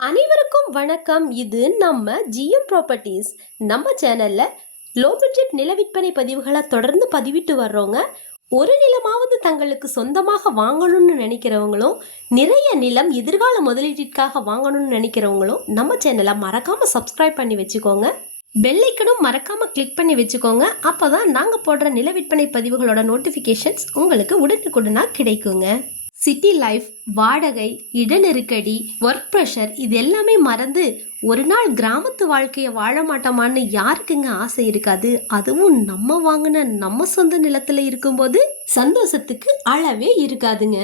அனைவருக்கும் வணக்கம். இது நம்ம ஜிஎம் ப்ராப்பர்ட்டிஸ். நம்ம சேனல்ல லோ பட்ஜெட் நில விற்பனை பதிவுகளை தொடர்ந்து பதிவிட்டு வர்றோங்க. ஒரு நிலமாவது தங்களுக்கு சொந்தமாக வாங்கணும்னு நினைக்கிறவங்களும், நிறைய நிலம் எதிர்கால முதலீட்டிற்காக வாங்கணும்னு நினைக்கிறவங்களும் நம்ம சேனலை மறக்காம சப்ஸ்கிரைப் பண்ணி வச்சுக்கோங்க. பெல் ஐக்கனும் மறக்காம கிளிக் பண்ணி வச்சுக்கோங்க. அப்பதான் நாங்க போடுற நில விற்பனை பதிவுகளோட நோட்டிபிகேஷன்ஸ் உங்களுக்கு உடனுக்குடனா கிடைக்குங்க. சிட்டி லைஃப், வாடகை, இட நெருக்கடி, ஒர்க் ப்ரெஷர் இது எல்லாமே மறந்து ஒரு நாள் கிராமத்து வாழ்க்கையை வாழ மாட்டோமான்னு யாருக்குங்க ஆசை இருக்காது? அதுவும் நம்ம வாங்கின நம்ம சொந்த நிலத்துல இருக்கும்போது சந்தோஷத்துக்கு அளவே இருக்காதுங்க.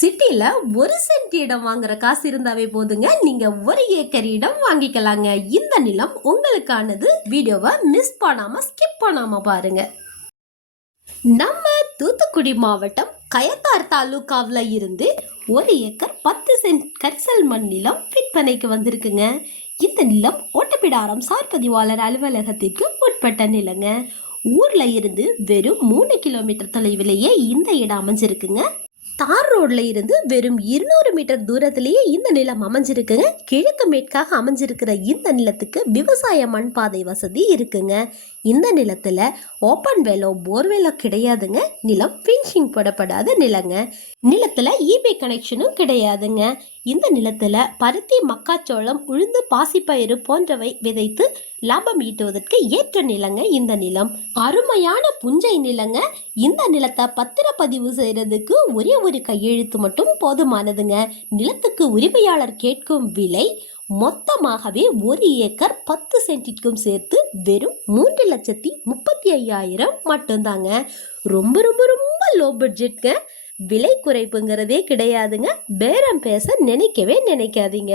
சிட்டில ஒரு சென்ட் இடம் வாங்குற காசு இருந்தாவே போதுங்க, நீங்க 1 ஏக்கர் இடம் வாங்கிக்கலாங்க. இந்த நிலம் உங்களுக்கானது. வீடியோவை மிஸ் பண்ணாம ஸ்கிப் பண்ணாம பாருங்க. நம்ம தூத்துக்குடி மாவட்டம் கயத்தார் தாலுகாவில் இருந்து 1 ஏக்கர் 10 சென்ட் கரிசல் மண் நிலம் விற்பனைக்கு வந்திருக்குங்க. இந்த நிலம் ஓட்டப்பிடாரம் சார் பதிவாளர் அலுவலகத்திற்கு உட்பட்ட நிலங்க. ஊர்ல இருந்து வெறும் 3 கிலோமீட்டர் தொலைவிலேயே இந்த இடம் அமைஞ்சிருக்குங்க. தார் ரோட்ல இருந்து வெறும் 200 மீட்டர் தூரத்திலேயே இந்த நிலம் அமைஞ்சிருக்குங்க. கிழக்கு மேற்காக அமைஞ்சிருக்கிற இந்த நிலத்துக்கு விவசாய மண் பாதை வசதி இருக்குங்க. இந்த நிலத்துல ஓப்பன் வேலோ போர்வேலோ கிடையாதுங்க. நிலம் ஃபினிஷிங் போடப்படாத நிலங்க. நிலத்துல இபி கனெக்ஷனும் கிடையாதுங்க. இந்த நிலத்துல பருத்தி, மக்காச்சோளம், உளுந்து, பாசிப்பயிறு போன்றவை விதைத்து லாபம் ஈட்டுவதற்கு ஏற்ற நிலங்க இந்த நிலம். அருமையான புஞ்சை நிலங்க. இந்த நிலத்தை பத்திரப்பதிவு செய்யறதுக்கு ஒரே ஒரு கையெழுத்து மட்டும் போதுமானதுங்க. நிலத்துக்கு உரிமையாளர் கேட்கும் விலை மொத்தமாகவே 1 ஏக்கர் 10 சென்டிற்கும் சேர்த்து வெறும் 3,35,000 மட்டும்தாங்க. ரொம்ப ரொம்ப ரொம்ப லோ பட்ஜெட்ங்க. விலை குறைப்புங்கிறதே கிடையாதுங்க. பேரம் பேச நினைக்கவே நினைக்காதீங்க.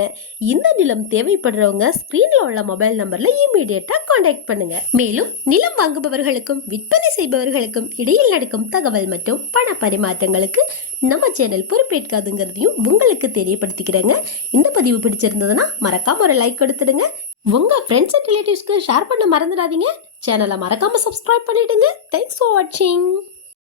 இந்த நிலம் தேவைப்படுறவங்க ஸ்கிரீன்ல உள்ள மொபைல் நம்பர்ல இமீடியட்டா கான்டாக்ட் பண்ணுங்க. மேலும் நிலம் வாங்குபவர்களுக்கும் விற்பனை செய்பவர்களுக்கும் இடையில் நடக்கும் தகவல் மற்றும் பண பரிமாற்றங்களுக்கு நம்ம சேனல் பொறுப்பேற்காதுங்கிறதையும் உங்களுக்கு தெரியப்படுத்திக்கிறேங்க. இந்த பதிவு பிடிச்சிருந்ததுன்னா மறக்காம ஒரு லைக் கொடுத்துடுங்க. உங்க ஃப்ரெண்ட்ஸ் அண்ட் ரிலேட்டிவ்ஸ்க்கு ஷேர் பண்ண மறந்துடாதீங்க. சேனலை மறக்காம சப்ஸ்கிரைப் பண்ணிடுங்க. தேங்க்ஸ் ஃபார் வாட்சிங்.